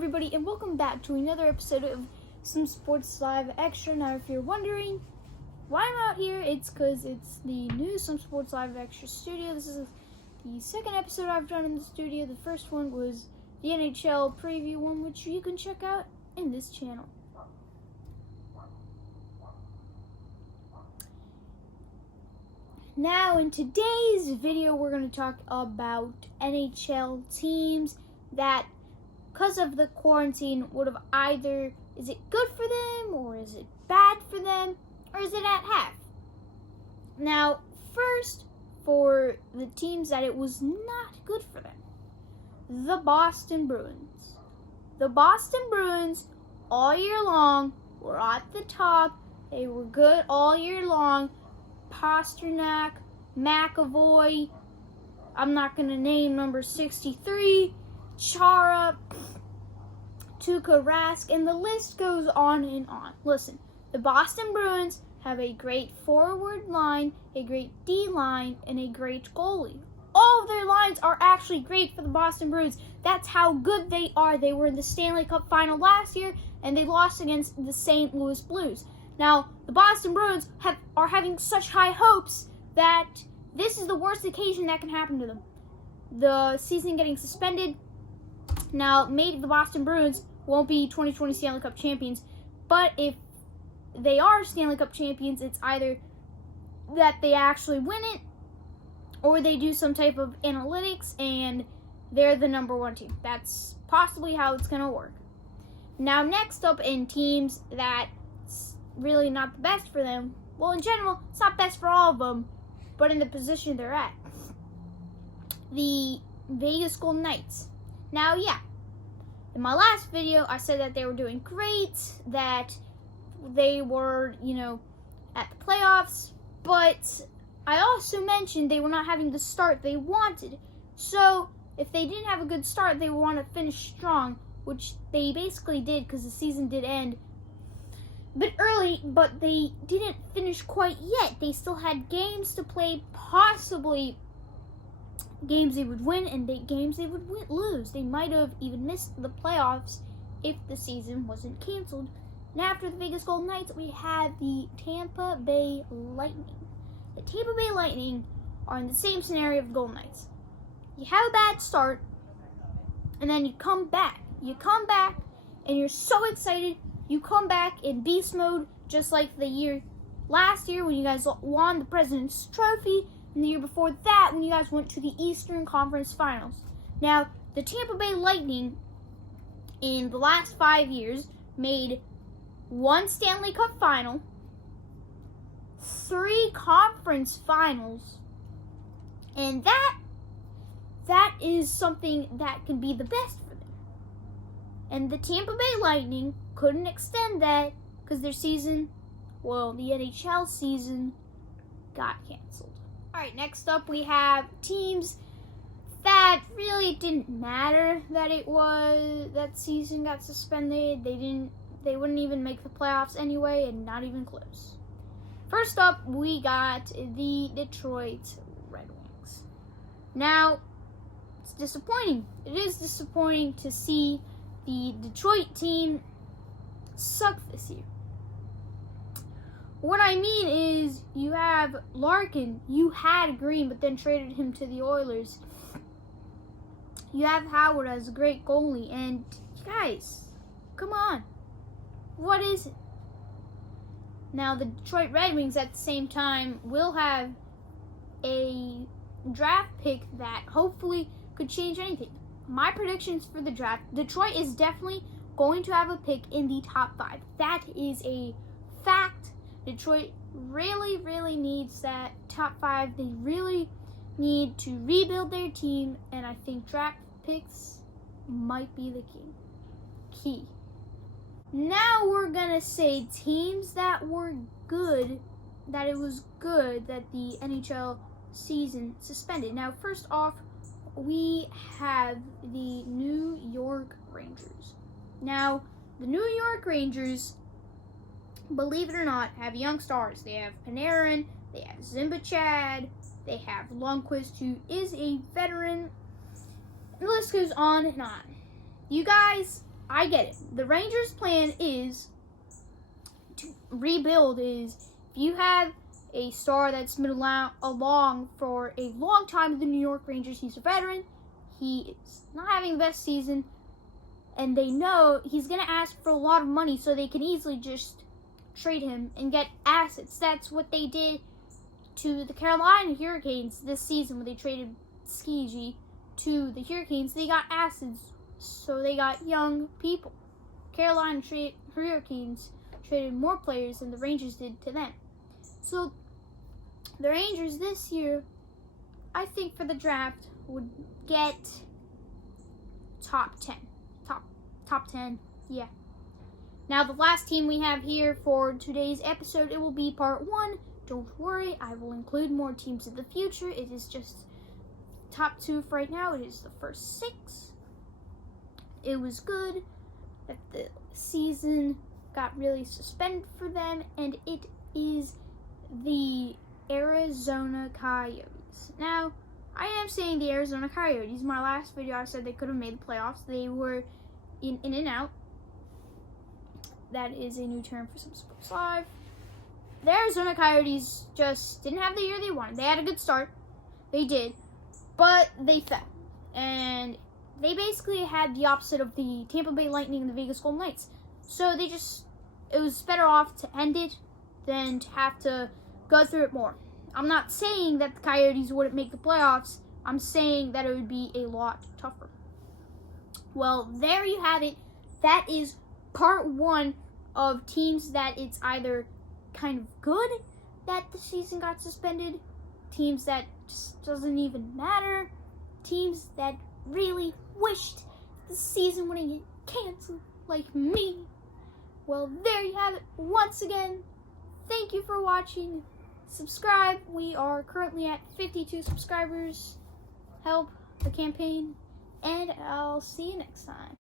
everybody, and welcome back to another episode of Some Sports Live Extra. Now, if you're wondering why I'm out here, it's because it's the new Some Sports Live Extra studio. This is the second episode I've done in the studio. The first one was the NHL preview one, which you can check out in this channel. Now, in today's video, we're going to talk about NHL teams that, because of the quarantine, would have either, is it good for them, or is it bad for them, or is it at half? Now, first, for the teams that it was not good for them, the Boston Bruins. The Boston Bruins, all year long, were at the top. They were good all year long. Pastrnak, McAvoy, I'm not going to name number 63, Chara, Tuukka Rask, and the list goes on and on. Listen, the Boston Bruins have a great forward line, a great D line, and a great goalie. All of their lines are actually great for the Boston Bruins. That's how good they are. They were in the Stanley Cup final last year, and they lost against the St. Louis Blues. Now, the Boston Bruins are having such high hopes that this is the worst occasion that can happen to them. The season getting suspended. Now, maybe the Boston Bruins won't be 2020 Stanley Cup champions, but if they are Stanley Cup champions, it's either that they actually win it or they do some type of analytics and they're the number one team. That's possibly how it's going to work. Now, next up, in teams that really not the best for them. Well, in general, it's not best for all of them, but in the position they're at. The Vegas Golden Knights. Now, yeah, in my last video, I said that they were doing great, that they were, at the playoffs, but I also mentioned they were not having the start they wanted. So, if they didn't have a good start, they would want to finish strong, which they basically did because the season did end a bit early, but they didn't finish quite yet. They still had games to play, possibly games they would win and games they would lose. They might have even missed the playoffs if the season wasn't canceled. And after the Vegas Golden Knights, we have the Tampa Bay Lightning. The Tampa Bay Lightning are in the same scenario of the Golden Knights. You have a bad start, and then you come back. You come back, and you're so excited. You come back in beast mode, just like last year when you guys won the President's Trophy, and the year before that when you guys went to the Eastern Conference Finals. Now, the Tampa Bay Lightning, in the last 5 years, made 1 Stanley Cup final, 3 conference finals, and that is something that can be the best for them. And the Tampa Bay Lightning couldn't extend that because their season, the NHL season, got canceled. Alright, next up we have teams that really didn't matter that season got suspended. They wouldn't even make the playoffs anyway, and not even close. First up, we got the Detroit Red Wings. Now, it's disappointing. It is disappointing to see the Detroit team suck this year. What I mean is, you have Larkin. You had Green, but then traded him to the Oilers. You have Howard as a great goalie, and guys, come on. What is it? Now, the Detroit Red Wings at the same time will have a draft pick that hopefully could change anything. My predictions for the draft, Detroit is definitely going to have a pick in the top 5. That is a fact. Detroit really, really needs that top 5. They really need to rebuild their team, and I think draft picks might be the key. Now we're going to say teams that were good, that it was good that the NHL season suspended. Now, first off, we have the New York Rangers. Now, the New York Rangers, believe it or not, have young stars. They have Panarin, they have Zimbachad, they have Lundqvist, who is a veteran. The list goes on and on. You guys I get it. The Rangers' plan is to rebuild. Is if you have a star that's been along for a long time with the New York Rangers, he's a veteran. He is not having the best season, and they know he's going to ask for a lot of money, so they can easily just trade him and get assets. That's what they did to the Carolina Hurricanes this season when they traded Skijy to the Hurricanes. They got assets, so they got young people. Carolina Hurricanes traded more players than the Rangers did to them. So the Rangers this year, I think for the draft, would get top 10. Top 10, yeah. Now the last team we have here for today's episode, it will be part 1. Don't worry, I will include more teams in the future. It is just top 2 for right now. It is the first 6. It was good that the season got really suspended for them, and it is the Arizona Coyotes. Now, I am saying the Arizona Coyotes. My last video, I said they could have made the playoffs. They were in and out. That is a new term for some Sports Live. The Arizona Coyotes just didn't have the year they wanted. They had a good start. They did. But they fell. And they basically had the opposite of the Tampa Bay Lightning and the Vegas Golden Knights. So it was better off to end it than to have to go through it more. I'm not saying that the Coyotes wouldn't make the playoffs. I'm saying that it would be a lot tougher. Well, there you have it. That is part 1 of teams that it's either kind of good that the season got suspended, teams that just doesn't even matter, teams that really wished the season wouldn't get canceled, like me. Well, there you have it. Once again, thank you for watching. Subscribe. We are currently at 52 subscribers. Help the campaign. And I'll see you next time.